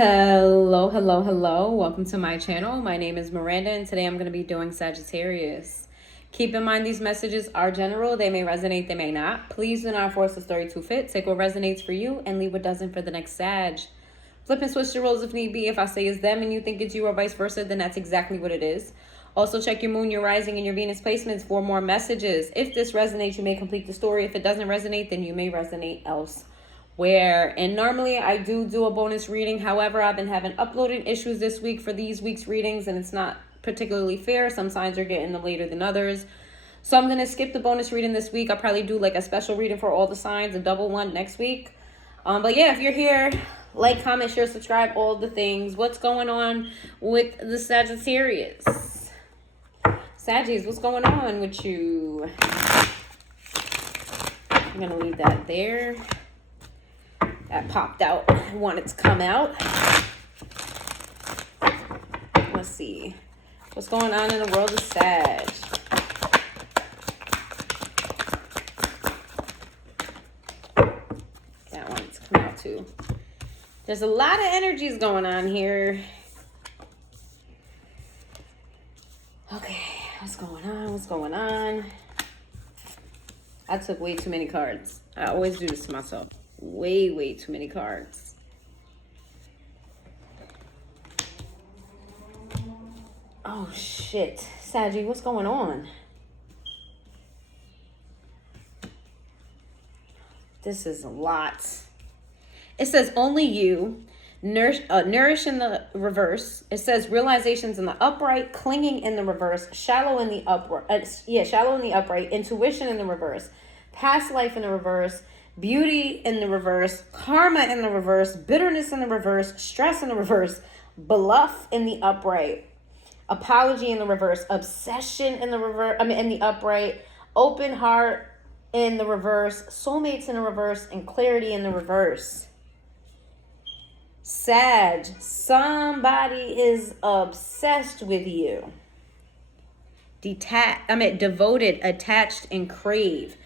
Hello, hello, hello. Welcome to my channel. My name is Miranda and today I'm going to be doing Sagittarius. Keep in mind these messages are general. They may resonate, they may not. Please do not force the story to fit. Take what resonates for you and leave what doesn't for the next Sag. Flip and switch the roles if need be. If I say it's them and you think it's you or vice versa, then that's exactly what it is. Also check your moon, your rising, and your Venus placements for more messages. If this resonates, you may complete the story. If it doesn't resonate, then you may resonate elsewhere. And normally I do a bonus reading. However, I've been having uploading issues this week for these week's readings, and it's not particularly fair. Some signs are getting them later than others. So I'm going to skip the bonus reading this week. I'll probably do like a special reading for all the signs, a double one next week. But yeah, if you're here, like, comment, share, subscribe, all the things. What's going on with the Sagittarius? Saggies, what's going on with you? I'm going to leave that there. That popped out. I want it to come out. Let's see. What's going on in the world of Sag? That one to come out too. There's a lot of energies going on here. Okay. What's going on? What's going on? I took way too many cards. I always do this to myself. Way too many cards. Oh shit. Saggy, what's going on? This is a lot. It says only you. Nourish in the reverse. It says realizations in the upright, clinging in the reverse, shallow in the upright. Shallow in the upright, intuition in the reverse, past life in the reverse, beauty in the reverse, karma in the reverse, bitterness in the reverse, stress in the reverse, bluff in the upright, apology in the reverse, obsession in the reverse, in the upright, open heart in the reverse, soulmates in the reverse, and clarity in the reverse. Sag, somebody is obsessed with you. Devoted, attached, and crave.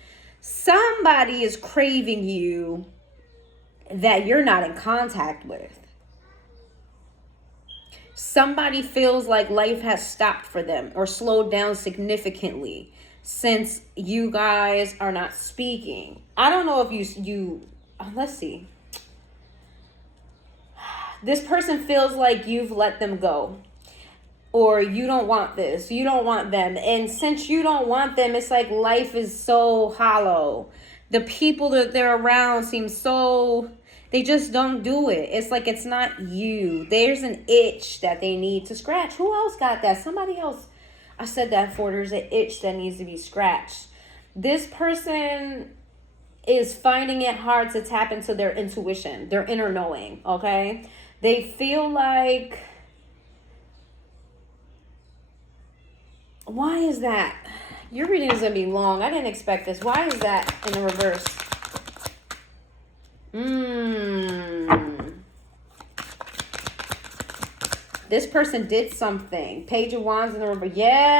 Somebody is craving you that you're not in contact with. Somebody feels like life has stopped for them or slowed down significantly since you guys are not speaking. I don't know if you let's see. This person feels like you've let them go. Or you don't want this. You don't want them. And since you don't want them, it's like life is so hollow. The people that they're around seem so... They just don't do it. It's like it's not you. There's an itch that they need to scratch. Who else got that? Somebody else. I said that for. There's an itch that needs to be scratched. This person is finding it hard to tap into their intuition. Their inner knowing. Okay? They feel like... Why is that? Your reading is going to be long. I didn't expect this. Why is that in the reverse? This person did something. Page of Wands in the reverse. Yeah.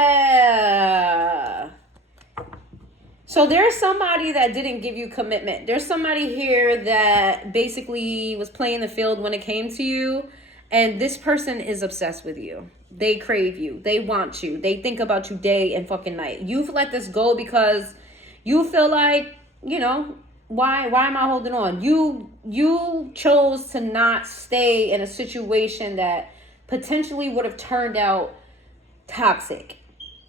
So there's somebody that didn't give you commitment. There's somebody here that basically was playing the field when it came to you. And this person is obsessed with you. They crave you. They want you. They think about you day and fucking night. You've let this go because you feel like, you know, why am I holding on? You chose to not stay in a situation that potentially would have turned out toxic.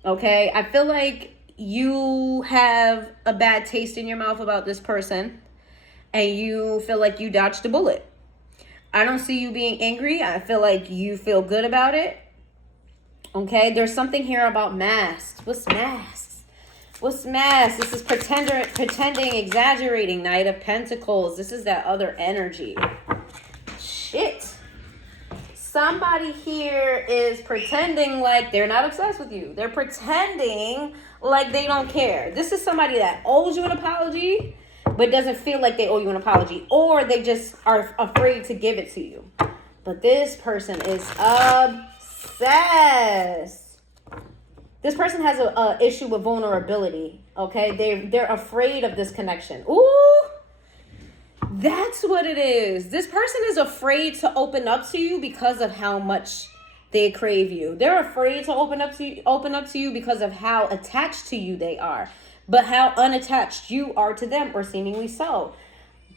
Okay? I feel like you have a bad taste in your mouth about this person and you feel like you dodged a bullet. I don't see you being angry. I feel like you feel good about it. Okay, there's something here about masks. What's masks? What's masks? This is pretending, exaggerating. Knight of Pentacles. This is that other energy. Shit. Somebody here is pretending like they're not obsessed with you. They're pretending like they don't care. This is somebody that owes you an apology, but doesn't feel like they owe you an apology. Or they just are afraid to give it to you. But this person is obsessed. This person has a issue with vulnerability. Okay? They're afraid of this connection. Ooh! That's what it is. This person is afraid to open up to you because of how much they crave you. They're afraid to open up to you because of how attached to you they are, but how unattached you are to them, or seemingly so.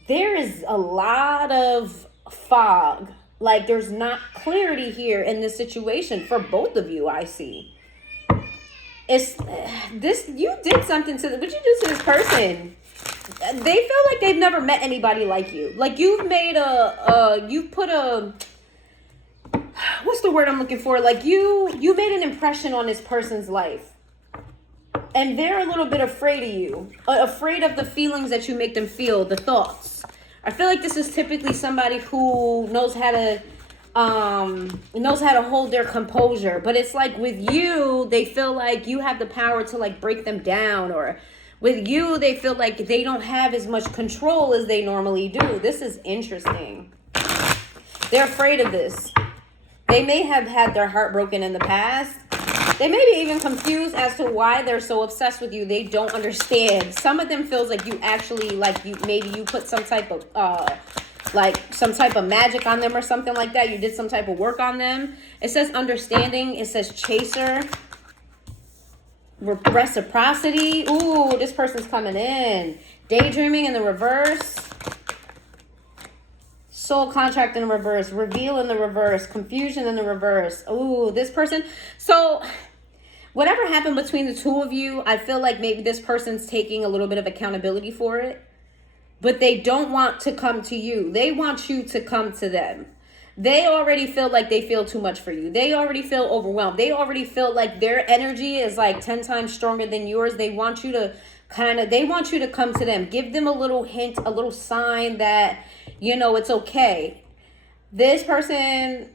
There is a lot of fog. Like, there's not clarity here in this situation for both of you, I see. It's this, you did something to, what you do to this person. They feel like they've never met anybody like you. Like, you've made you've put a, what's the word I'm looking for? Like, you made an impression on this person's life. And they're a little bit afraid of you. Afraid of the feelings that you make them feel, the thoughts. I feel like this is typically somebody who knows how to hold their composure. But it's like with you, they feel like you have the power to like break them down. Or with you, they feel like they don't have as much control as they normally do. This is interesting. They're afraid of this. They may have had their heart broken in the past. They may be even confused as to why they're so obsessed with you. They don't understand. Some of them feels like you actually, like, maybe you put some type of magic on them or something like that. You did some type of work on them. It says understanding. It says chaser. Reciprocity. Ooh, this person's coming in. Daydreaming in the reverse. Soul contract in the reverse. Reveal in the reverse. Confusion in the reverse. Ooh, this person. So whatever happened between the two of you, I feel like maybe this person's taking a little bit of accountability for it. But they don't want to come to you. They want you to come to them. They already feel like they feel too much for you. They already feel overwhelmed. They already feel like their energy is like 10 times stronger than yours. They want you to come to them. Give them a little hint, a little sign that, you know, it's okay. This person,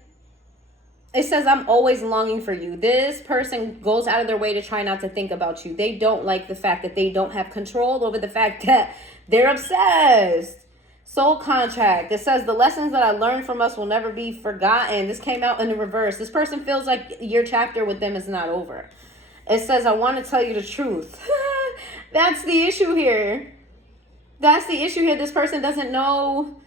it says, I'm always longing for you. This person goes out of their way to try not to think about you. They don't like the fact that they don't have control over the fact that they're obsessed. Soul contract. It says, the lessons that I learned from us will never be forgotten. This came out in the reverse. This person feels like your chapter with them is not over. It says, I want to tell you the truth. That's the issue here. That's the issue here. This person doesn't know.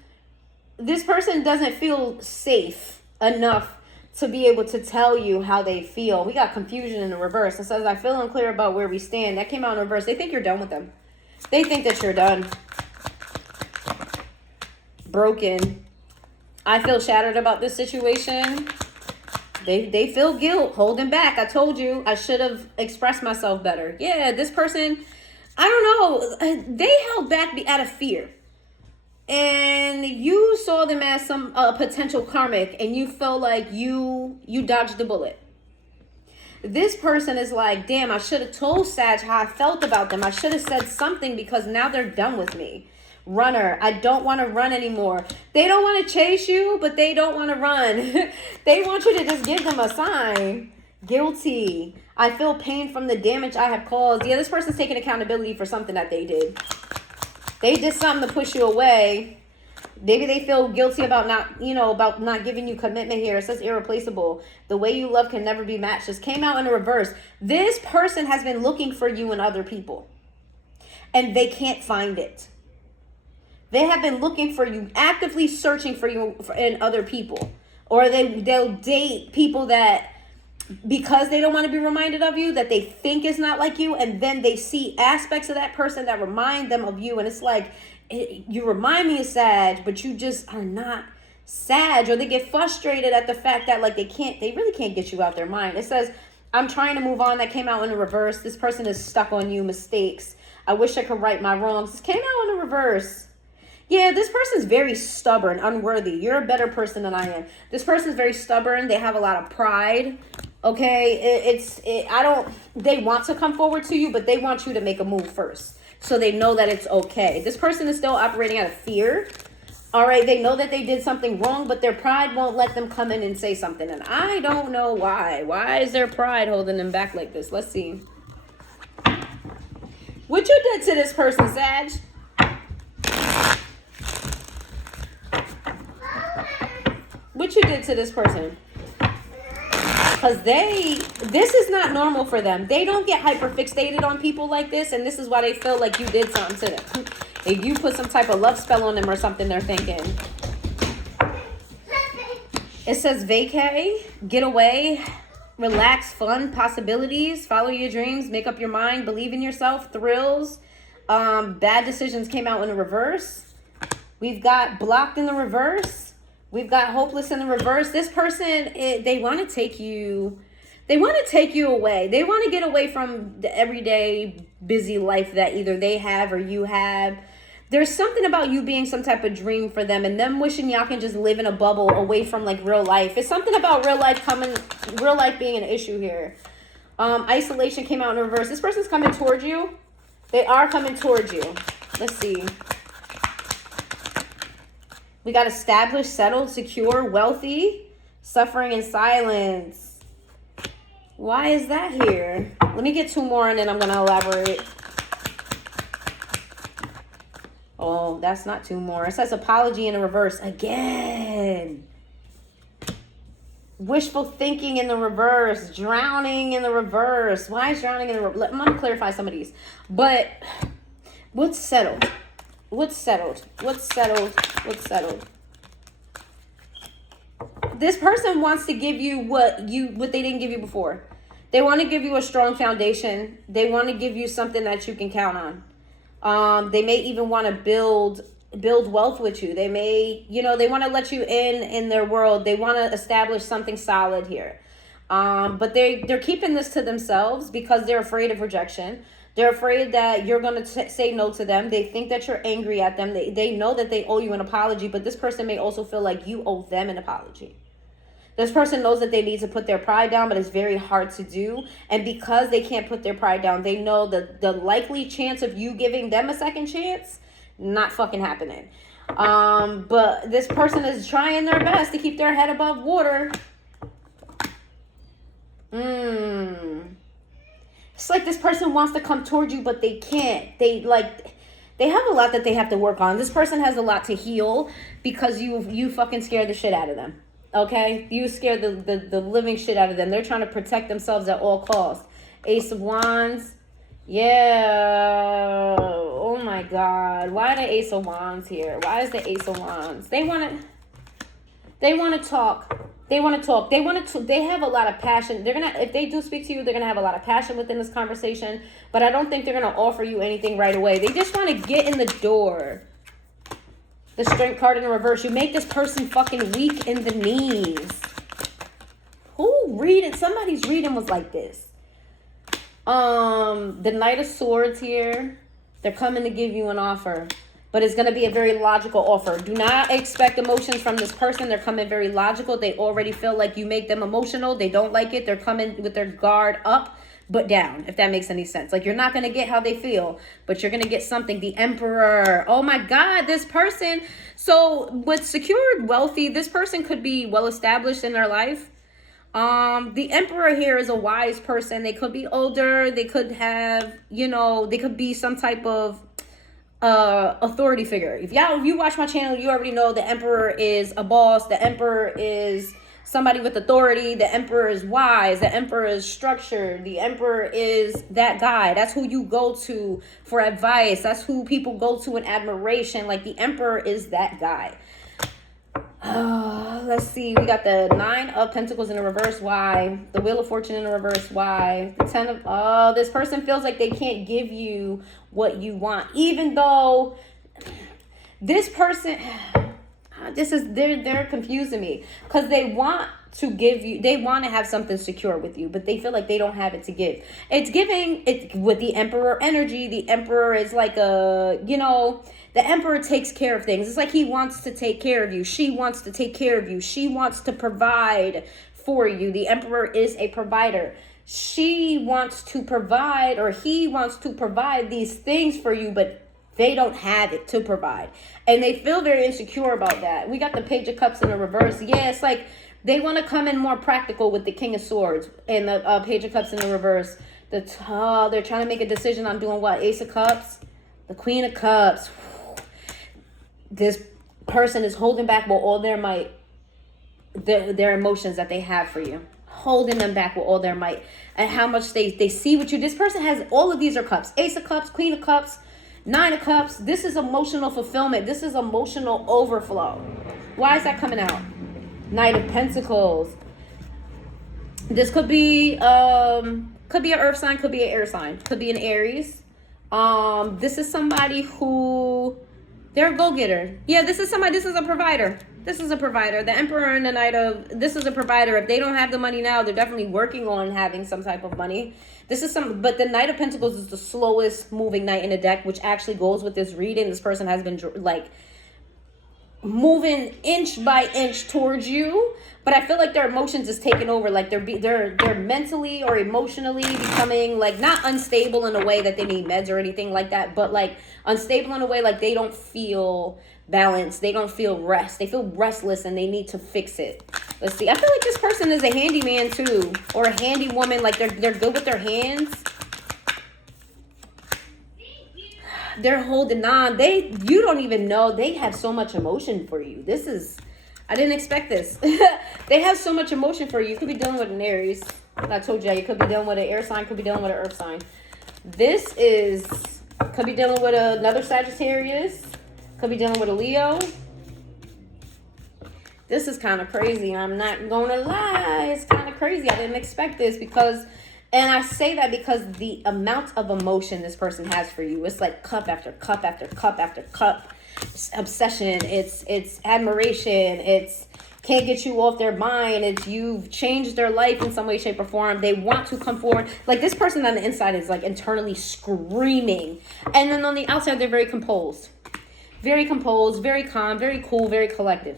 This person doesn't feel safe enough to be able to tell you how they feel. We got confusion in the reverse. It says, I feel unclear about where we stand. That came out in reverse. They think you're done with them. They think that you're done. Broken. I feel shattered about this situation. They feel guilt, holding back. I told you I should have expressed myself better. Yeah, this person, I don't know. They held back out of fear. And you saw them as some potential karmic, and you felt like you dodged the bullet. This person is like, damn, I should have told Sag how I felt about them. I should have said something because now they're done with me. Runner, I don't want to run anymore. They don't want to chase you, but they don't want to run. They want you to just give them a sign. Guilty. I feel pain from the damage I have caused. Yeah, this person's taking accountability for something that they did. They did something to push you away. Maybe they feel guilty about not giving you commitment here. It says irreplaceable. The way you love can never be matched. This came out in the reverse. This person has been looking for you in other people, and they can't find it. They have been looking for you, actively searching for you in other people. Or they'll date people that, because they don't want to be reminded of you, that they think is not like you, and then they see aspects of that person that remind them of you, and it's like, you remind me of Sag, but you just are not Sag. Or they get frustrated at the fact that like they really can't get you out their mind. It says, I'm trying to move on. That came out in the reverse. This person is stuck on you. Mistakes. I wish I could right my wrongs. This came out in the reverse. Yeah, this person's very stubborn, unworthy. You're a better person than I am. This person's very stubborn. They have a lot of pride. Okay, they want to come forward to you, but they want you to make a move first. So they know that it's okay. This person is still operating out of fear. All right, they know that they did something wrong, but their pride won't let them come in and say something. And I don't know why. Why is their pride holding them back like this? Let's see. What you did to this person, Sag? What you did to this person? Because this is not normal for them. They don't get hyper fixated on people like this, and this is why they feel like you did something to them. If you put some type of love spell on them or something, they're thinking. It says vacay, get away, relax, fun, possibilities, follow your dreams, make up your mind, believe in yourself, thrills. Bad decisions came out in the reverse. We've got blocked in the reverse. We've got hopeless in the reverse. This person, they want to take you. They want to take you away. They want to get away from the everyday busy life that either they have or you have. There's something about you being some type of dream for them and them wishing y'all can just live in a bubble away from like real life. It's something about real life being an issue here. Isolation came out in reverse. This person's coming towards you. They are coming towards you. Let's see. We got established, settled, secure, wealthy, suffering in silence. Why is that here? Let me get two more and then I'm going to elaborate. Oh, that's not two more. It says apology in the reverse again. Wishful thinking in the reverse. Drowning in the reverse. Why is drowning in the reverse? I'm going to clarify some of these. But what's settled? What's settled? What's settled? What's settled? This person wants to give you what they didn't give you before. They want to give you a strong foundation. They want to give you something that you can count on. They may even want to build wealth with you. They may, they want to let you in their world. They want to establish something solid here. But they're keeping this to themselves because they're afraid of rejection. They're afraid that you're going to say no to them. They think that you're angry at them. They know that they owe you an apology, but this person may also feel like you owe them an apology. This person knows that they need to put their pride down, but it's very hard to do. And because they can't put their pride down, they know that the likely chance of you giving them a second chance, not fucking happening. But this person is trying their best to keep their head above water. It's like this person wants to come towards you, but they can't. They have a lot that they have to work on. This person has a lot to heal because you fucking scared the shit out of them. Okay? You scared the living shit out of them. They're trying to protect themselves at all costs. Ace of Wands. Yeah. Oh my God. Why the Ace of Wands here? Why is the Ace of Wands? They want to talk. They have a lot of passion. If they do speak to you, they're going to have a lot of passion within this conversation, but I don't think they're going to offer you anything right away. They just want to get in the door. The Strength card in the reverse. You make this person fucking weak in the knees. Somebody's reading was like this. The Knight of Swords here. They're coming to give you an offer. But it's going to be a very logical offer. Do not expect emotions from this person. They're coming very logical. They already feel like you make them emotional. They don't like it. They're coming with their guard up, but down, if that makes any sense. Like, you're not going to get how they feel, but you're going to get something. The Emperor. Oh my God, this person. So with secured wealthy, this person could be well established in their life. The Emperor here is a wise person. They could be older. They could have, they could be some type of authority figure. If you watch my channel, you already know the Emperor is a boss. The Emperor is somebody with authority. The Emperor is wise. The Emperor is structured. The Emperor is that guy. That's who you go to for advice. That's who people go to in admiration. Like, the Emperor is that guy. Let's see. We got the Nine of Pentacles in the reverse. Why? The Wheel of Fortune in the reverse. Why? The Ten of... this person feels like they can't give you what you want. Even though this person... They're confusing me. Because they want to give you... They want to have something secure with you. But they feel like they don't have it to give. It's giving... with the Emperor energy. The Emperor is like a... The Emperor takes care of things. It's like he wants to take care of you. She wants to take care of you. She wants to provide for you. The Emperor is a provider. She wants to provide, or he wants to provide these things for you, but they don't have it to provide. And they feel very insecure about that. We got the Page of Cups in the reverse. Yeah, it's like they want to come in more practical with the King of Swords and the Page of Cups in the reverse. They're trying to make a decision on doing what? Ace of Cups, the Queen of Cups. This person is holding back with all their might, their emotions that they have for you. Holding them back with all their might. And how much they see what you... This person has... All of these are cups. Ace of Cups, Queen of Cups. Nine of Cups, this is emotional fulfillment. This is emotional overflow. Why is that coming out? Knight of Pentacles. This could be an earth sign, could be an air sign, could be an Aries. This is somebody who, they're a go-getter. Yeah, this is a provider. This is a provider. The Emperor and the Knight of, this is a provider. If they don't have the money now, they're definitely working on having some type of money. But the Knight of Pentacles is the slowest moving knight in the deck, which actually goes with this reading. This person has been like moving inch by inch towards you, but I feel like their emotions is taking over. Like they're mentally or emotionally becoming like not unstable in a way that they need meds or anything like that, but like unstable in a way like they don't feel balanced, they don't feel rest, they feel restless, and they need to fix it. Let's see. I feel like this person is a handyman too, or a handy woman. Like they're good with their hands. They're holding on. You don't even know. They have so much emotion for you. I didn't expect this. They have so much emotion for you. You could be dealing with an Aries. I told you, you could be dealing with an air sign, could be dealing with an earth sign. Could be dealing with another Sagittarius. Could be dealing with a Leo. This is kind of crazy. I'm not going to lie. It's kind of crazy. I didn't expect this and I say that because the amount of emotion this person has for you, it's like cup after cup after cup after cup. It's obsession. It's admiration. It's can't get you off their mind. It's you've changed their life in some way, shape, or form. They want to come forward. Like this person on the inside is like internally screaming. And then on the outside, they're very composed. Very composed, very calm, very cool, very collective.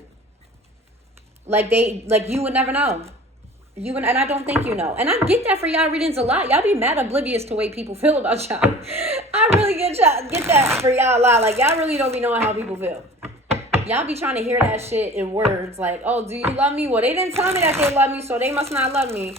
Like you would never know. And I don't think you know. And I get that for y'all readings a lot. Y'all be mad oblivious to the way people feel about y'all. I really get that for y'all a lot. Like, y'all really don't be knowing how people feel. Y'all be trying to hear that shit in words. Like, oh, do you love me? Well, they didn't tell me that they love me, so they must not love me.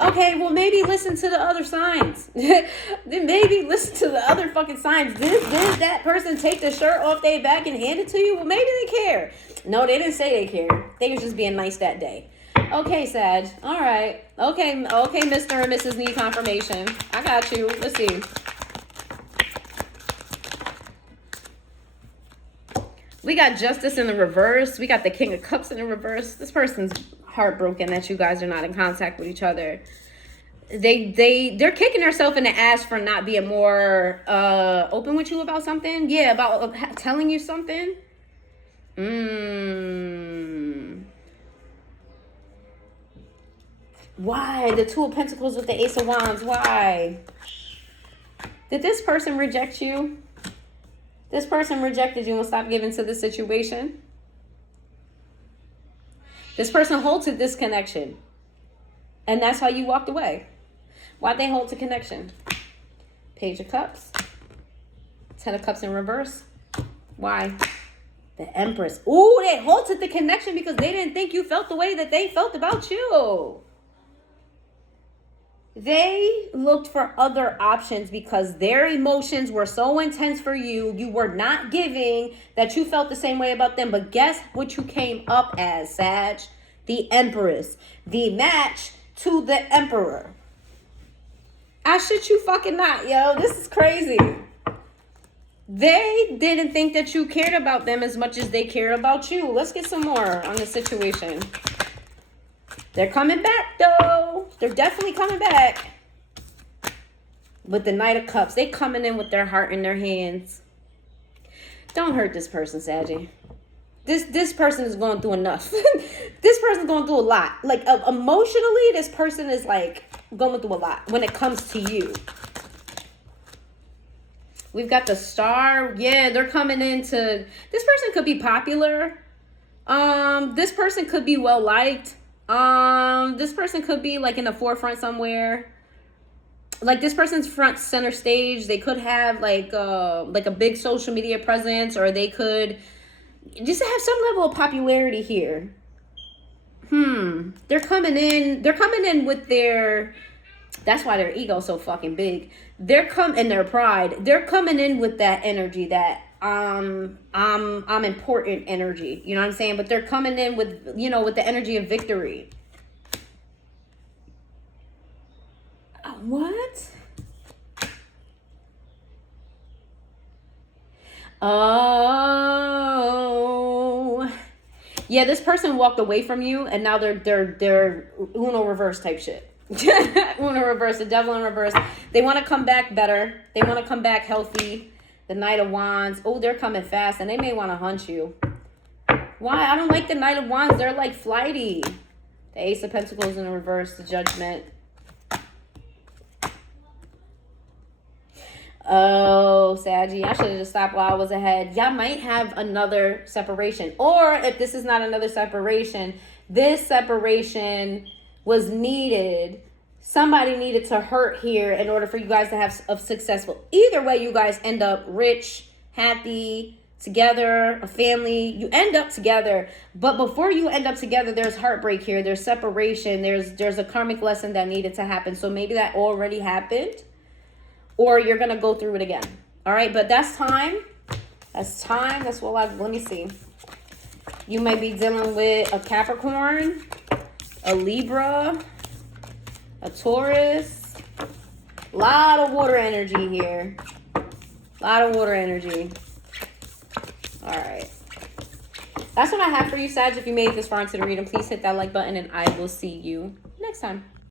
Okay, well, maybe listen to the other signs. Then maybe listen to the other fucking signs. Did that person take the shirt off their back and hand it to you? Well, maybe they care. No, they didn't say they cared. They was just being nice that day. Okay, Sag. All right. Okay, Mr. and Mrs. Need confirmation. I got you. Let's see. We got Justice in the reverse. We got the King of Cups in the reverse. This person's heartbroken that you guys are not in contact with each other. They're kicking themselves in the ass for not being more open with you about something. Yeah, about telling you something. Why? The Two of Pentacles with the Ace of Wands. Why? Did this person reject you? This person rejected you and stopped giving to the situation. This person holds to this connection. And that's how you walked away. Why'd they hold to connection? Page of Cups. Ten of Cups in reverse. Why? The Empress. Ooh, they hold to the connection because they didn't think you felt the way that they felt about you. They looked for other options because their emotions were so intense for you. You were not giving that you felt the same way about them. But guess what you came up as, Sag? The Empress. The match to the Emperor. I shit you fucking not, yo. This is crazy. They didn't think that you cared about them as much as they cared about you. Let's get some more on the situation. They're coming back, though. They're definitely coming back. With the Knight of Cups. They coming in with their heart in their hands. Don't hurt this person, Saggy. This person is going through enough. This person's going through a lot. Like, emotionally, this person is, like, going through a lot when it comes to you. We've got the Star. Yeah, they're coming into... This person could be popular. This person could be well-liked. This person could be like in the forefront somewhere. Like this person's front center stage. They could have like a big social media presence, or they could just have some level of popularity here. They're coming in with their, that's why their ego's so fucking big. And their pride. They're coming in with that energy, that I'm important energy. You know what I'm saying? But they're coming in with, with the energy of victory. What? Oh. Yeah, this person walked away from you, and now they're Uno reverse type shit. Uno reverse, the devil in reverse. They want to come back better. They want to come back healthy. The Knight of Wands. Oh, they're coming fast, and they may want to hunt you. Why? I don't like the Knight of Wands. They're like flighty. The Ace of Pentacles in reverse, the Judgment. Oh, Saggy, I should have just stopped while I was ahead. Y'all might have another separation. Or if this is not another separation, this separation was needed. Somebody needed to hurt here in order for you guys to have a successful. Either way, you guys end up rich, happy, together, a family. You end up together. But before you end up together, there's heartbreak here. There's separation. There's a karmic lesson that needed to happen. So maybe that already happened. Or you're going to go through it again. All right, but that's time. That's time. That's what let me see. You might be dealing with a Capricorn, a Libra, a Taurus. A lot of water energy here. A lot of water energy. All right. That's what I have for you, Sag. If you made it this far into the reading, please hit that like button, and I will see you next time.